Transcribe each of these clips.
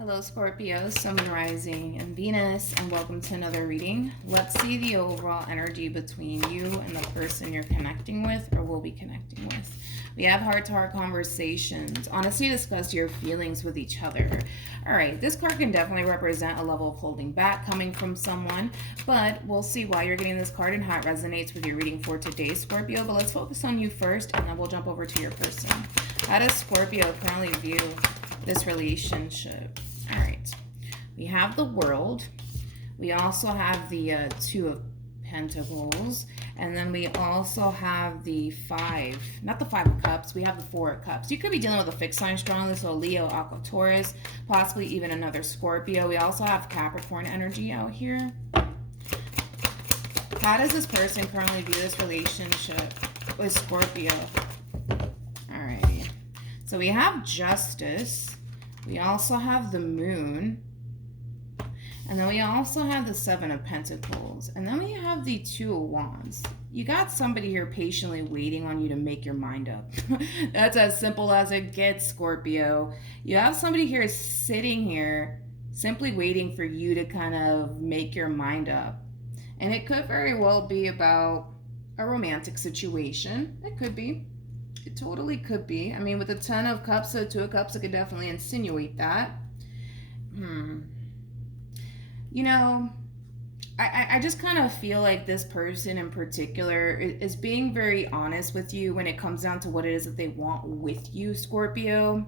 Hello, Scorpio, Sun, Moon, Rising, and Venus, and welcome to another reading. Let's see the overall energy between you and the person you're connecting with or will be connecting with. We have heart-to-heart conversations. Honestly, discuss your feelings with each other. All right, this card can definitely represent a level of holding back coming from someone, but we'll see why you're getting this card and how it resonates with your reading for today, Scorpio. But let's focus on you first, and then we'll jump over to your person. How does Scorpio currently view this relationship? All right, we have the World. We also have the Two of Pentacles, and then we also have the not the Five of Cups, we have the Four of Cups. You could be dealing with a fixed sign strongly, so Leo, Aqua, Taurus, possibly even another Scorpio. We also have Capricorn energy out here. How does this person currently view this relationship with Scorpio? Alrighty, so we have Justice. We also have the Moon. And then we also have the Seven of Pentacles. And then we have the Two of Wands. You got somebody here patiently waiting on you to make your mind up. That's as simple as it gets, Scorpio. You have somebody here sitting here simply waiting for you to kind of make your mind up. And it could very well be about a romantic situation. It could be. It totally could be. I mean, with the Ten of Cups, the Two of Cups, it could definitely insinuate that. You know, I just kind of feel like this person in particular is being very honest with you when it comes down to what it is that they want with you, Scorpio.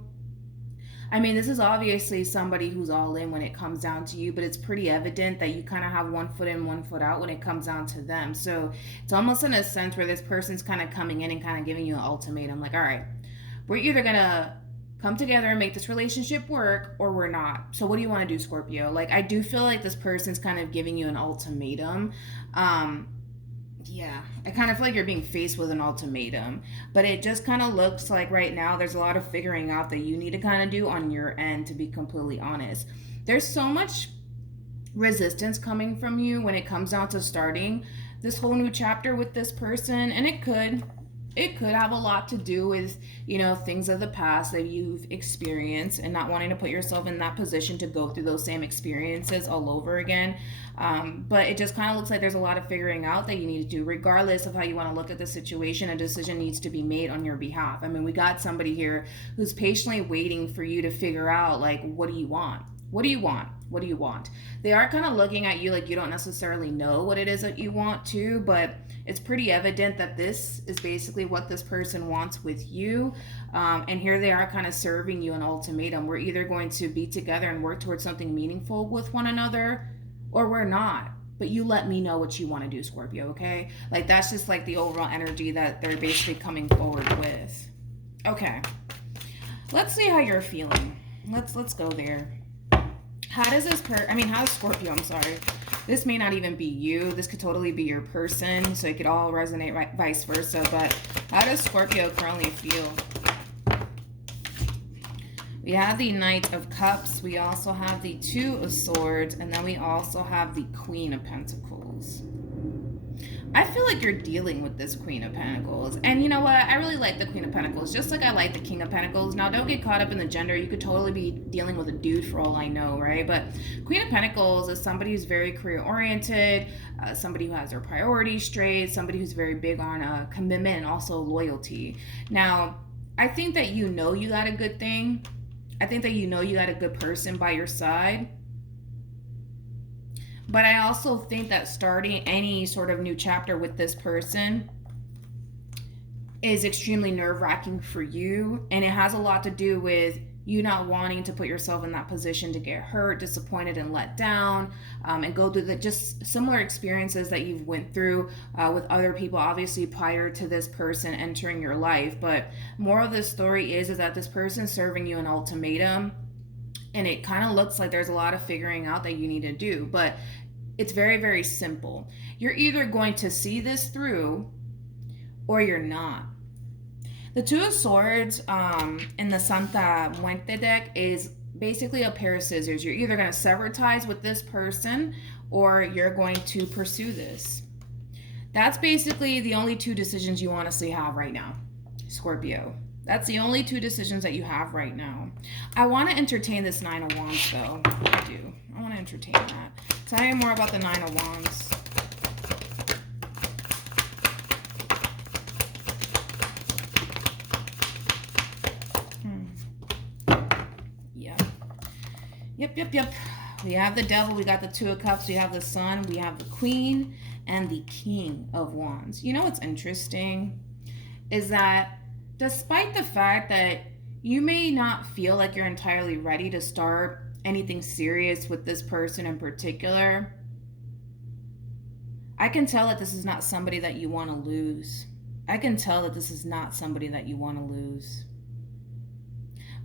I mean, this is obviously somebody who's all in when it comes down to you, but it's pretty evident that you kind of have one foot in, one foot out when it comes down to them. So it's almost in a sense where this person's kind of coming in and kind of giving you an ultimatum. Like, all right, we're either going to come together and make this relationship work or we're not. So what do you want to do, Scorpio? Like, I do feel like this person's kind of giving you an ultimatum. Yeah, I kind of feel like you're being faced with an ultimatum, but it just kind of looks like right now there's a lot of figuring out that you need to kind of do on your end, to be completely honest. There's so much resistance coming from you when it comes down to starting this whole new chapter with this person, and it could have a lot to do with, you know, things of the past that you've experienced and not wanting to put yourself in that position to go through those same experiences all over again. But it just kind of looks like there's a lot of figuring out that you need to do. Regardless of how you want to look at the situation, a decision needs to be made on your behalf. I mean, we got somebody here who's patiently waiting for you to figure out, like, what do you want? What do you want? What do you want? They are kind of looking at you like you don't necessarily know what it is that you want to, but it's pretty evident that this is basically what this person wants with you. And here they are kind of serving you an ultimatum. We're either going to be together and work towards something meaningful with one another, or we're not. But you let me know what you want to do, Scorpio, okay? Like, that's just like the overall energy that they're basically coming forward with. Okay. Let's see how you're feeling. Let's go there. How does how does Scorpio, I'm sorry. This may not even be you. This could totally be your person, so it could all resonate right, vice versa. But how does Scorpio currently feel? We have the Knight of Cups. We also have the Two of Swords. And then we also have the Queen of Pentacles. I feel like you're dealing with this Queen of Pentacles. And you know what? I really like the Queen of Pentacles, just like I like the King of Pentacles. Now, don't get caught up in the gender. You could totally be dealing with a dude for all I know, right? But Queen of Pentacles is somebody who's very career-oriented, somebody who has their priorities straight, somebody who's very big on commitment and also loyalty. Now, I think that you know you got a good thing. I think that you know you got a good person by your side. But I also think that starting any sort of new chapter with this person is extremely nerve-wracking for you. And it has a lot to do with you not wanting to put yourself in that position to get hurt, disappointed, and let down, and go through the just similar experiences that you've went through with other people, obviously prior to this person entering your life. But more of the story is that this person's serving you an ultimatum. And it kind of looks like there's a lot of figuring out that you need to do. But it's very, very simple. You're either going to see this through or you're not. The Two of Swords in the Santa Muerte deck is basically a pair of scissors. You're either going to sever ties with this person or you're going to pursue this. That's basically the only two decisions you honestly have right now, Scorpio. That's the only two decisions that you have right now. I want to entertain this Nine of Wands, though. I do. I want to entertain that. Tell me more about the Nine of Wands. Yep. We have the Devil, we got the Two of Cups, we have the Sun, we have the Queen, and the King of Wands. You know what's interesting is that despite the fact that you may not feel like you're entirely ready to start anything serious with this person in particular, I can tell that this is not somebody that you want to lose. I can tell that this is not somebody that you want to lose.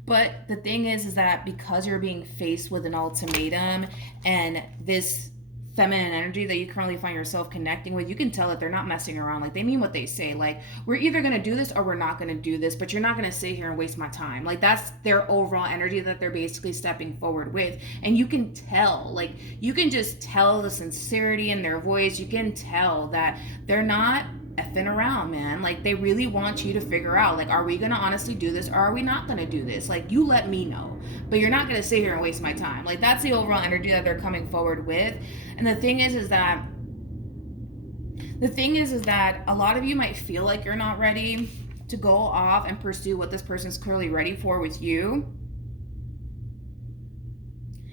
But the thing is that because you're being faced with an ultimatum and this feminine energy that you currently find yourself connecting with, you can tell that they're not messing around. Like, they mean what they say. Like, we're either going to do this or we're not going to do this, but you're not going to sit here and waste my time. Like, that's their overall energy that they're basically stepping forward with. And you can tell, like, you can just tell the sincerity in their voice. You can tell that they're not effing around, man. Like, they really want you to figure out, like, are we gonna honestly do this or are we not gonna do this? Like, you let me know, but you're not gonna sit here and waste my time. Like, that's the overall energy that they're coming forward with. And the thing is that a lot of you might feel like you're not ready to go off and pursue what this person's clearly ready for with you.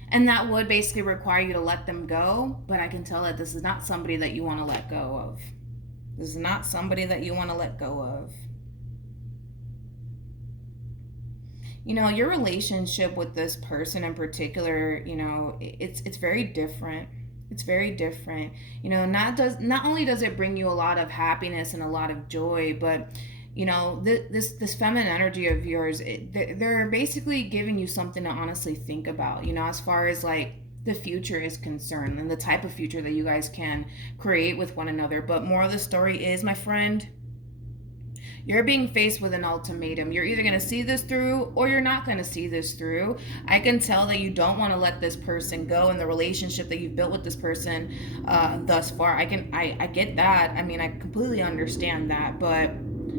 And that would basically require you to let them go. But I can tell that this is not somebody that you want to let go of. This is not somebody that you want to let go of. You know, your relationship with this person in particular, you know, it's very different. It's very different. You know, not only does it bring you a lot of happiness and a lot of joy, but you know, this feminine energy of yours, they're basically giving you something to honestly think about, you know, as far as like the future is concerned and the type of future that you guys can create with one another. But more of the story is, my friend, you're being faced with an ultimatum. You're either going to see this through or you're not going to see this through. I can tell that you don't want to let this person go and the relationship that you've built with this person thus far. I get that. I mean, I completely understand that, but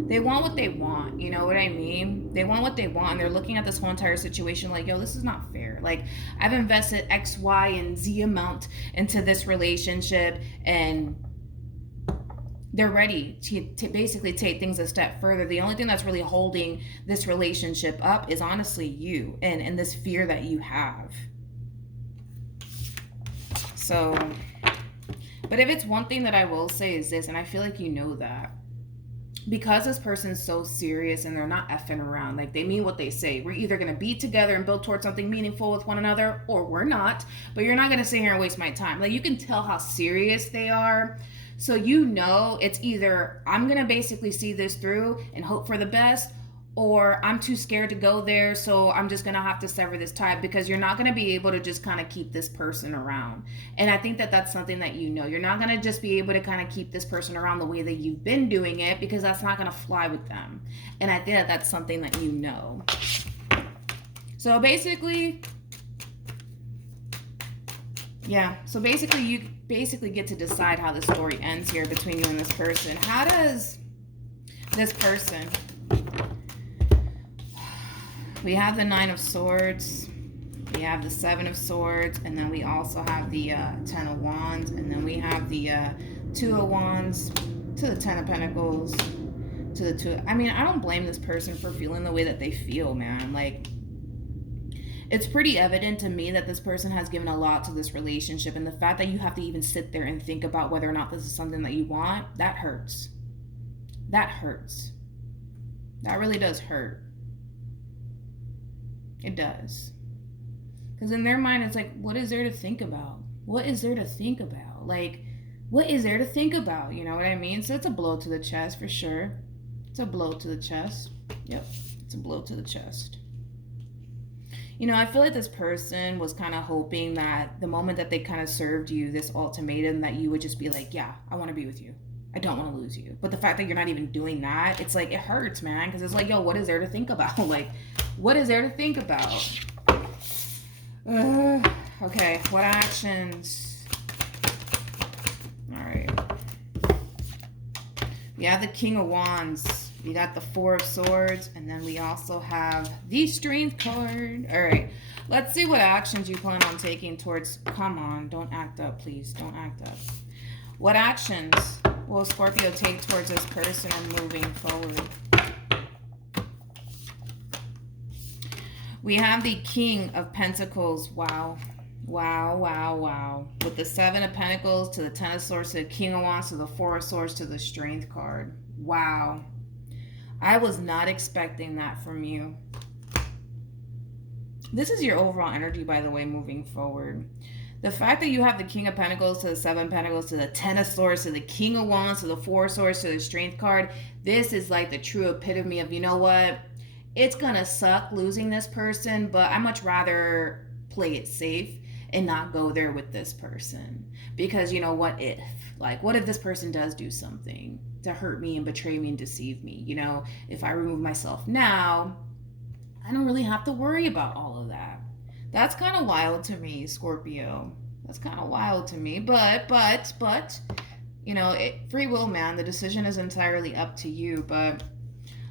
they want what they want, you know what I mean? They want what they want, and they're looking at this whole entire situation like, yo, this is not fair. Like, I've invested X, Y, and Z amount into this relationship, and they're ready to basically take things a step further. The only thing that's really holding this relationship up is honestly you and this fear that you have. So, but if it's one thing that I will say is this, and I feel like you know that, because this person's so serious and they're not effing around, like they mean what they say. We're either going to be together and build towards something meaningful with one another, or we're not, but you're not going to sit here and waste my time. Like, you can tell how serious they are. So you know it's either I'm going to basically see this through and hope for the best, or I'm too scared to go there, so I'm just going to have to sever this tie, because you're not going to be able to just kind of keep this person around. And I think that that's something that you know. You're not going to just be able to kind of keep this person around the way that you've been doing it, because that's not going to fly with them. And I think that that's something that you know. So basically, yeah. So basically, you basically get to decide how the story ends here between you and this person. How does this person... We have the Nine of Swords, we have the Seven of Swords, and then we also have the Ten of Wands, and then we have the Two of Wands, to the Ten of Pentacles, to the Two. I mean, I don't blame this person for feeling the way that they feel, man. Like, it's pretty evident to me that this person has given a lot to this relationship, and the fact that you have to even sit there and think about whether or not this is something that you want, that hurts. That hurts. That really does hurt. It does. Because in their mind, it's like, what is there to think about? What is there to think about? Like, what is there to think about? You know what I mean? So it's a blow to the chest for sure. It's a blow to the chest. Yep. It's a blow to the chest. You know, I feel like this person was kind of hoping that the moment that they kind of served you this ultimatum, that you would just be like, yeah, I want to be with you. I don't want to lose you. But the fact that you're not even doing that, it's like, it hurts, man. Because it's like, yo, what is there to think about? Like, what is there to think about? Okay, what actions? All right. We have the King of Wands. We got the Four of Swords, and then we also have the Strength card. All right, let's see what actions you plan on taking towards... Come on, don't act up, please. Don't act up. What actions will Scorpio take towards this person and moving forward? We have the King of Pentacles. Wow. Wow, wow, wow. With the Seven of Pentacles to the Ten of Swords to the King of Wands to the Four of Swords to the Strength card. Wow. I was not expecting that from you. This is your overall energy, by the way, moving forward. The fact that you have the King of Pentacles to the Seven of Pentacles to the Ten of Swords to the King of Wands to the Four of Swords to the Strength card. This is like the true epitome of, you know what? It's gonna suck losing this person, but I much rather play it safe and not go there with this person. Because, you know, what if? Like, what if this person does do something to hurt me and betray me and deceive me? You know, if I remove myself now, I don't really have to worry about all of that. That's kind of wild to me, Scorpio. That's kind of wild to me. But, you know, free will, man. The decision is entirely up to you. But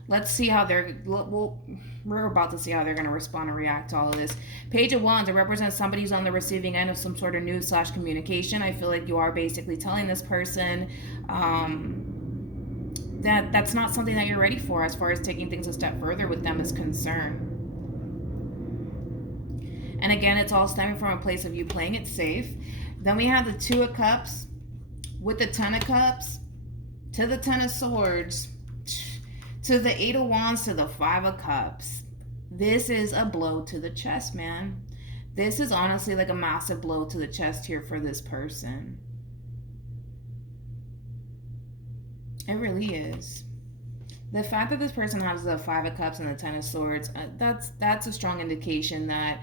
let's see how we're about to see how they're going to respond and react to all of this. Page of Wands, it represents somebody who's on the receiving end of some sort of news/communication. I feel like you are basically telling this person that that's not something that you're ready for as far as taking things a step further with them is concerned. And again, it's all stemming from a place of you playing it safe. Then we have the Two of Cups with the Ten of Cups to the Ten of Swords to the Eight of Wands to the Five of Cups. This is a blow to the chest, man. This is honestly like a massive blow to the chest here for this person. It really is. The fact that this person has the Five of Cups and the Ten of Swords, that's a strong indication that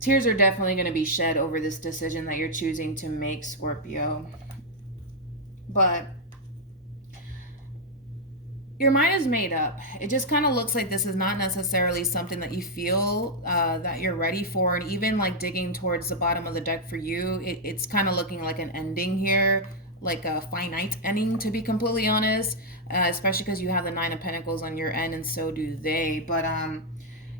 tears are definitely going to be shed over this decision that you're choosing to make, Scorpio. But your mind is made up. It just kind of looks like this is not necessarily something that you feel that you're ready for. And even like digging towards the bottom of the deck for you, it's kind of looking like an ending here, like a finite ending, to be completely honest, especially because you have the Nine of Pentacles on your end and so do they. But,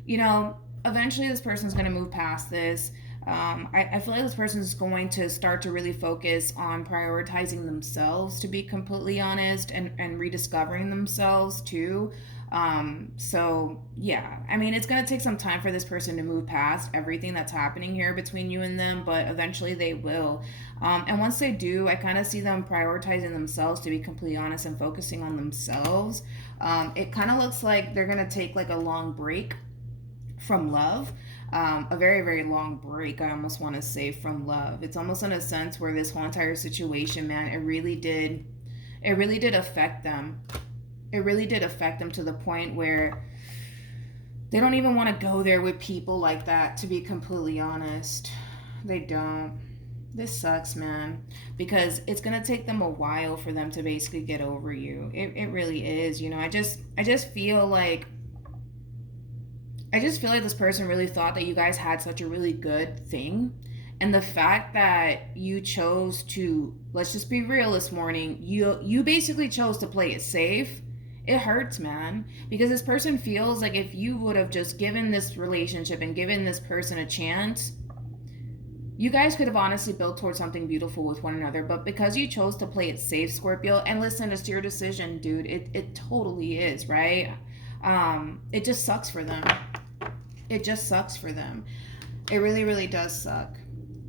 you know, eventually this person's going to move past this. I feel like this person is going to start to really focus on prioritizing themselves, to be completely honest, and rediscovering themselves too. So yeah, I mean, it's going to take some time for this person to move past everything that's happening here between you and them, but eventually they will. And once they do, I kind of see them prioritizing themselves, to be completely honest, and focusing on themselves. It kind of looks like they're going to take like a long break from love. A very, very long break, I almost want to say, from love. It's almost in a sense where this whole entire situation, man, it really did affect them. It really did affect them to the point where they don't even want to go there with people like that, to be completely honest. They don't. This sucks, man, because it's going to take them a while for them to basically get over you. It really is. You know, I just feel like this person really thought that you guys had such a really good thing. And the fact that you chose to, let's just be real this morning, you basically chose to play it safe. It hurts, man, because this person feels like if you would have just given this relationship and given this person a chance, you guys could have honestly built towards something beautiful with one another. But because you chose to play it safe, Scorpio, and listen, it's your decision, dude. It totally is, right? It just sucks for them. It just sucks for them. It really, really does suck.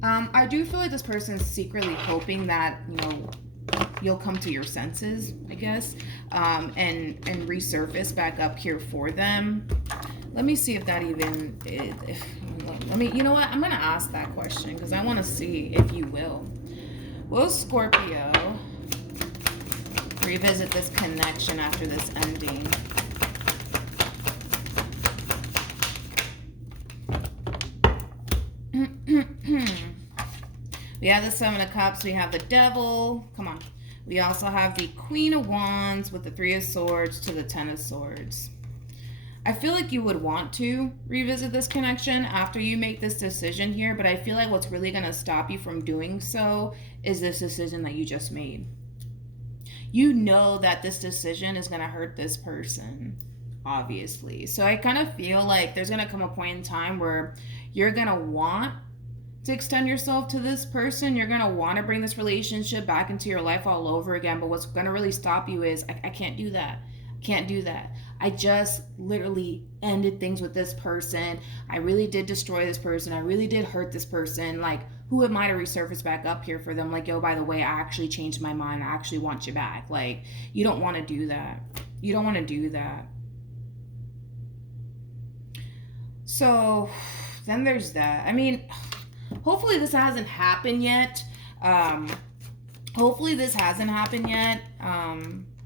I do feel like this person is secretly hoping that, you know, you'll come to your senses, I guess, and resurface back up here for them. Let me see if that even, you know what? I'm going to ask that question because I want to see if you will. Will Scorpio revisit this connection after this ending? We have the Seven of Cups. We have the Devil. Come on. We also have the Queen of Wands with the Three of Swords to the Ten of Swords. I feel like you would want to revisit this connection after you make this decision here, but I feel like what's really going to stop you from doing so is this decision that you just made. you know that this decision is going to hurt this person, obviously. So I kind of feel like there's going to come a point in time where you're going to want to extend yourself to this person. You're going to want to bring this relationship back into your life all over again. But what's going to really stop you is, I can't do that. I can't do that. I just literally ended things with this person. I really did destroy this person. I really did hurt this person. Like, who am I to resurface back up here for them? Like, yo, by the way, I actually changed my mind. I actually want you back. Like, you don't want to do that. You don't want to do that. So then there's that. I mean, hopefully this hasn't happened yet.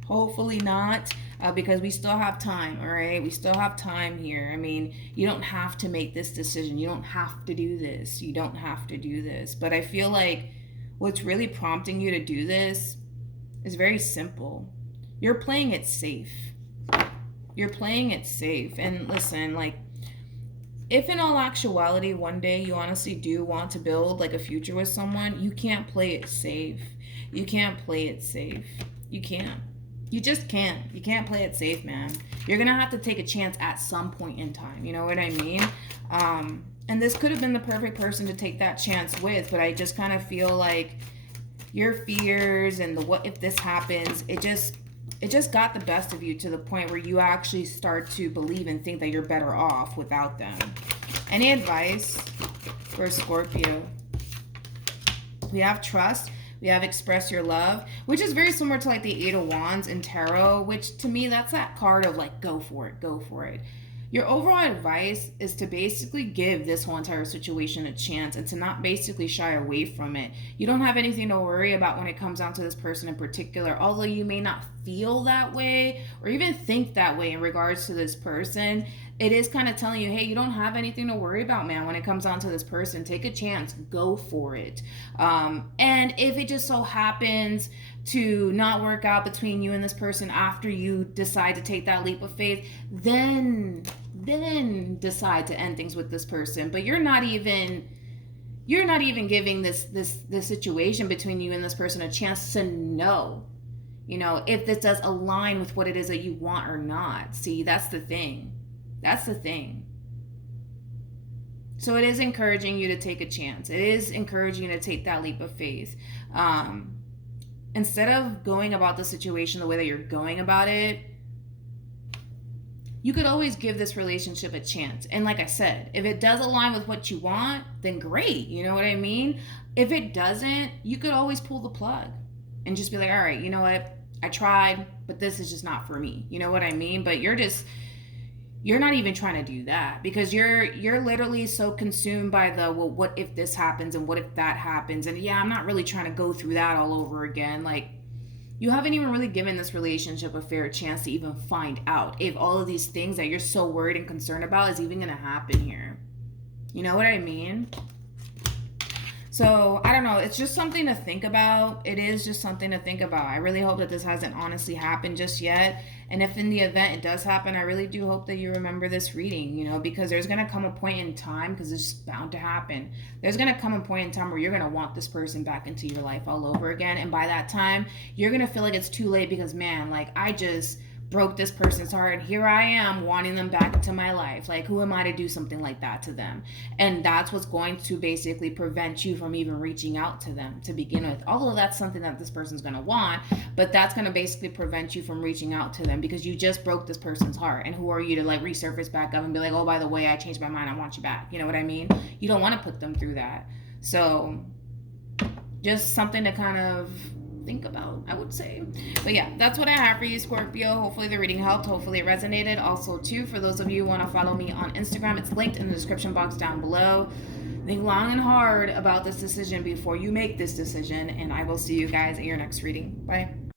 Hopefully not. Because we still have time, all right? We still have time here. I mean, you don't have to make this decision. You don't have to do this. You don't have to do this. But I feel like what's really prompting you to do this is very simple. You're playing it safe. You're playing it safe. And listen, like, if in all actuality one day you honestly do want to build like a future with someone, you can't play it safe. You can't play it safe. You can't. You just can't. You can't play it safe, man. You're going to have to take a chance at some point in time. You know what I mean? And this could have been the perfect person to take that chance with, but I just kind of feel like your fears and the what if this happens, it just got the best of you to the point where you actually start to believe and think that you're better off without them. Any advice for Scorpio? We have trust. We have express your love, which is very similar to like the Eight of Wands in Tarot, which to me, that's that card of like, go for it, go for it. Your overall advice is to basically give this whole entire situation a chance and to not basically shy away from it. You don't have anything to worry about when it comes down to this person in particular, although you may not feel that way or even think that way in regards to this person. It is kind of telling you, hey, you don't have anything to worry about, man, when it comes down to this person. Take a chance. Go for it. And if it just so happens to not work out between you and this person after you decide to take that leap of faith, then decide to end things with this person. But you're not even giving this situation between you and this person a chance to know, you know, if this does align with what it is that you want or not. See, that's the thing. That's the thing. So it is encouraging you to take a chance. It is encouraging you to take that leap of faith. Instead of going about the situation the way that you're going about it, you could always give this relationship a chance. And like I said, if it does align with what you want, then great. You know what I mean? If it doesn't, you could always pull the plug and just be like, all right, you know what? I tried, but this is just not for me. You know what I mean? But you're not even trying to do that because you're literally so consumed by the, well, what if this happens and what if that happens? And yeah, I'm not really trying to go through that all over again. Like, you haven't even really given this relationship a fair chance to even find out if all of these things that you're so worried and concerned about is even going to happen here. You know what I mean? So, I don't know. It's just something to think about. It is just something to think about. I really hope that this hasn't honestly happened just yet. And if in the event it does happen, I really do hope that you remember this reading, you know, because there's going to come a point in time, because it's just bound to happen. There's going to come a point in time where you're going to want this person back into your life all over again. And by that time, you're going to feel like it's too late because, man, like, I just broke this person's heart and here I am wanting them back into my life. Like, who am I to do something like that to them? And that's what's going to basically prevent you from even reaching out to them to begin with. Although that's something that this person's going to want, but that's going to basically prevent you from reaching out to them because you just broke this person's heart. And who are you to like resurface back up and be like, oh, by the way, I changed my mind, I want you back. You know what I mean? You don't want to put them through that. So just something to kind of think about, I would say. But yeah, that's what I have for you, Scorpio. Hopefully the reading helped. Hopefully it resonated. Also, too, for those of you who want to follow me on Instagram, it's linked in the description box down below. Think long and hard about this decision before you make this decision, and I will see you guys at your next reading. Bye.